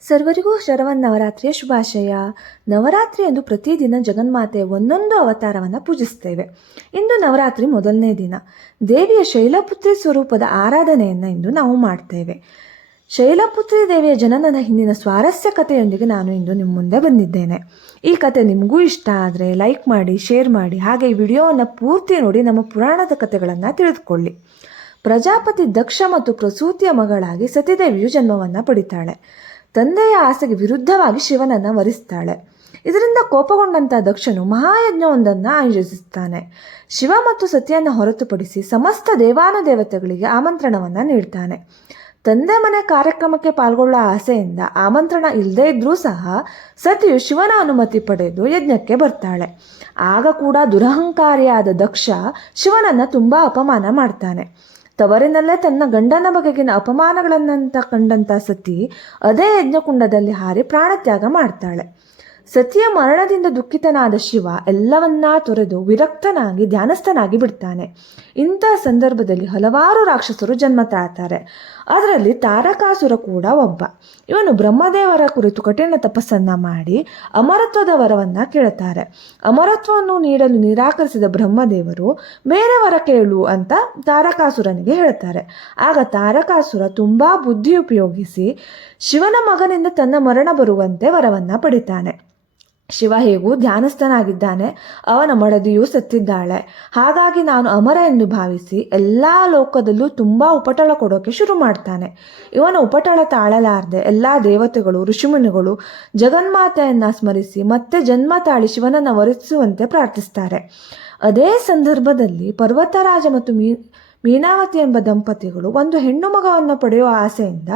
ಸರ್ವರಿಗೂ ಶರವನ್ನವರಾತ್ರಿಯ ಶುಭಾಶಯ. ನವರಾತ್ರಿಯಂದು ಪ್ರತಿದಿನ ಜಗನ್ಮಾತೆಯ ಒಂದೊಂದು ಅವತಾರವನ್ನು ಪೂಜಿಸ್ತೇವೆ. ಇಂದು ನವರಾತ್ರಿ ಮೊದಲನೇ ದಿನ. ದೇವಿಯ ಶೈಲಪುತ್ರಿ ಸ್ವರೂಪದ ಆರಾಧನೆಯನ್ನು ಇಂದು ನಾವು ಮಾಡ್ತೇವೆ. ಶೈಲಪುತ್ರಿ ದೇವಿಯ ಜನನದ ಹಿಂದಿನ ಸ್ವಾರಸ್ಯ ಕಥೆಯೊಂದಿಗೆ ನಾನು ಇಂದು ನಿಮ್ಮ ಮುಂದೆ ಬಂದಿದ್ದೇನೆ. ಈ ಕತೆ ನಿಮಗೂ ಇಷ್ಟ ಆದರೆ ಲೈಕ್ ಮಾಡಿ, ಶೇರ್ ಮಾಡಿ, ಹಾಗೆ ಈ ವಿಡಿಯೋವನ್ನು ಪೂರ್ತಿ ನೋಡಿ ನಮ್ಮ ಪುರಾಣದ ಕಥೆಗಳನ್ನು ತಿಳಿದುಕೊಳ್ಳಿ. ಪ್ರಜಾಪತಿ ದಕ್ಷ ಮತ್ತು ಪ್ರಸೂತಿಯ ಮಗಳಾಗಿ ಸತಿದೇವಿಯು ಜನ್ಮವನ್ನು ಪಡಿತಾಳೆ. ತಂದೆಯ ಆಸೆಗೆ ವಿರುದ್ಧವಾಗಿ ಶಿವನನ್ನು ವರಿಸ್ತಾಳೆ. ಇದರಿಂದ ಕೋಪಗೊಂಡಂಥ ದಕ್ಷನು ಮಹಾಯಜ್ಞವೊಂದನ್ನು ಆಯೋಜಿಸುತ್ತಾನೆ. ಶಿವ ಮತ್ತು ಸತಿಯನ್ನು ಹೊರತುಪಡಿಸಿ ಸಮಸ್ತ ದೇವಾನುದೇವತೆಗಳಿಗೆ ಆಮಂತ್ರಣವನ್ನು ನೀಡ್ತಾನೆ. ತಂದೆ ಮನೆ ಕಾರ್ಯಕ್ರಮಕ್ಕೆ ಪಾಲ್ಗೊಳ್ಳುವ ಆಸೆಯಿಂದ ಆಮಂತ್ರಣ ಇಲ್ಲದೇ ಇದ್ರೂ ಸಹ ಸತಿಯು ಶಿವನ ಅನುಮತಿ ಪಡೆದು ಯಜ್ಞಕ್ಕೆ ಬರ್ತಾಳೆ. ಆಗ ಕೂಡ ದುರಹಂಕಾರಿಯಾದ ದಕ್ಷ ಶಿವನನ್ನು ತುಂಬ ಅಪಮಾನ ಮಾಡ್ತಾನೆ. ತವರಿನಲ್ಲೇ ತನ್ನ ಗಂಡನ ಬಗೆಗಿನ ಅಪಮಾನಗಳನ್ನಂತ ಕಂಡಂಥ ಸತಿ ಅದೇ ಯಜ್ಞಕುಂಡದಲ್ಲಿ ಹಾರಿ ಪ್ರಾಣತ್ಯಾಗ ಮಾಡ್ತಾಳೆ. ಸತಿಯ ಮರಣದಿಂದ ದುಃಖಿತನಾದ ಶಿವ ಎಲ್ಲವನ್ನ ತೊರೆದು ವಿರಕ್ತನಾಗಿ ಧ್ಯಾನಸ್ಥನಾಗಿ ಬಿಡ್ತಾನೆ. ಇಂಥ ಸಂದರ್ಭದಲ್ಲಿ ಹಲವಾರು ರಾಕ್ಷಸರು ಜನ್ಮ ತಾಳ್ತಾರೆ. ಅದರಲ್ಲಿ ತಾರಕಾಸುರ ಕೂಡ ಒಬ್ಬ. ಇವನು ಬ್ರಹ್ಮದೇವರ ಕುರಿತು ಕಠಿಣ ತಪಸ್ಸನ್ನ ಮಾಡಿ ಅಮರತ್ವದ ವರವನ್ನು ಕೇಳುತ್ತಾರೆ. ಅಮರತ್ವವನ್ನು ನೀಡಲು ನಿರಾಕರಿಸಿದ ಬ್ರಹ್ಮದೇವರು ಬೇರೆ ವರ ಕೇಳು ಅಂತ ತಾರಕಾಸುರನಿಗೆ ಹೇಳ್ತಾರೆ. ಆಗ ತಾರಕಾಸುರ ತುಂಬಾ ಬುದ್ಧಿ ಉಪಯೋಗಿಸಿ ಶಿವನ ಮಗನಿಂದ ತನ್ನ ಮರಣ ಬರುವಂತೆ ವರವನ್ನು ಪಡಿತಾನೆ. ಶಿವ ಹೇಗೂ ಧ್ಯಾನಸ್ಥನಾಗಿದ್ದಾನೆ. ಅವನ ಮಡದಿಯು ಸತ್ತಿದ್ದಾಳೆ. ಹಾಗಾಗಿ ನಾನು ಅಮರ ಎಂದು ಭಾವಿಸಿ ಎಲ್ಲ ಲೋಕದಲ್ಲೂ ತುಂಬ ಉಪಟಳ ಕೊಡೋಕೆ ಶುರು ಮಾಡ್ತಾನೆ. ಇವನ ಉಪಟಳ ತಾಳಲಾರದೆ ಎಲ್ಲ ದೇವತೆಗಳು, ಋಷಿಮುನಿಗಳು ಜಗನ್ಮಾತೆಯನ್ನು ಸ್ಮರಿಸಿ ಮತ್ತೆ ಜನ್ಮ ತಾಳಿ ಶಿವನನ್ನು ವರಿಸುವಂತೆ ಪ್ರಾರ್ಥಿಸ್ತಾರೆ. ಅದೇ ಸಂದರ್ಭದಲ್ಲಿ ಪರ್ವತರಾಜ ಮತ್ತು ಮೀನಾವತಿ ಎಂಬ ದಂಪತಿಗಳು ಒಂದು ಹೆಣ್ಣು ಮಗವನ್ನು ಪಡೆಯುವ ಆಸೆಯಿಂದ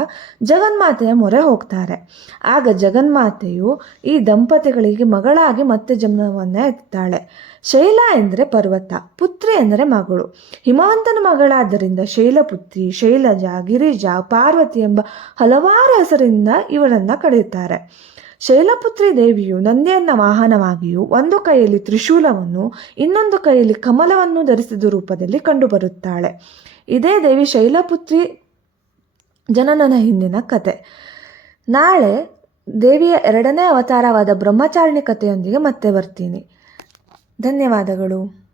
ಜಗನ್ಮಾತೆಯ ಮೊರೆ ಹೋಗ್ತಾರೆ. ಆಗ ಜಗನ್ಮಾತೆಯು ಈ ದಂಪತಿಗಳಿಗೆ ಮಗಳಾಗಿ ಮತ್ತೆ ಜನ್ಮವನ್ನು ಎತ್ತಾಳೆ. ಶೈಲ ಎಂದರೆ ಪರ್ವತ, ಪುತ್ರಿ ಎಂದರೆ ಮಗಳು. ಹಿಮವಂತನ ಮಗಳಾದ್ದರಿಂದ ಶೈಲಪುತ್ರಿ, ಶೈಲಜ, ಗಿರಿಜಾ, ಪಾರ್ವತಿ ಎಂಬ ಹಲವಾರು ಹೆಸರಿಂದ ಇವರನ್ನು ಕರೆಯುತ್ತಾರೆ. ಶೈಲಪುತ್ರಿ ದೇವಿಯು ನಂದಿಯನ್ನ ವಾಹನವಾಗಿಯೂ ಒಂದು ಕೈಯಲ್ಲಿ ತ್ರಿಶೂಲವನ್ನು ಇನ್ನೊಂದು ಕೈಯಲ್ಲಿ ಕಮಲವನ್ನು ಧರಿಸಿದ ರೂಪದಲ್ಲಿ ಕಂಡುಬರುತ್ತಾಳೆ. ಇದೇ ದೇವಿ ಶೈಲಪುತ್ರಿ ಜನನನ ಹಿಂದಿನ ಕತೆ. ನಾಳೆ ದೇವಿಯ ಎರಡನೇ ಅವತಾರವಾದ ಬ್ರಹ್ಮಚಾರಿಣಿ ಕಥೆಯೊಂದಿಗೆ ಮತ್ತೆ ಬರ್ತೀನಿ. ಧನ್ಯವಾದಗಳು.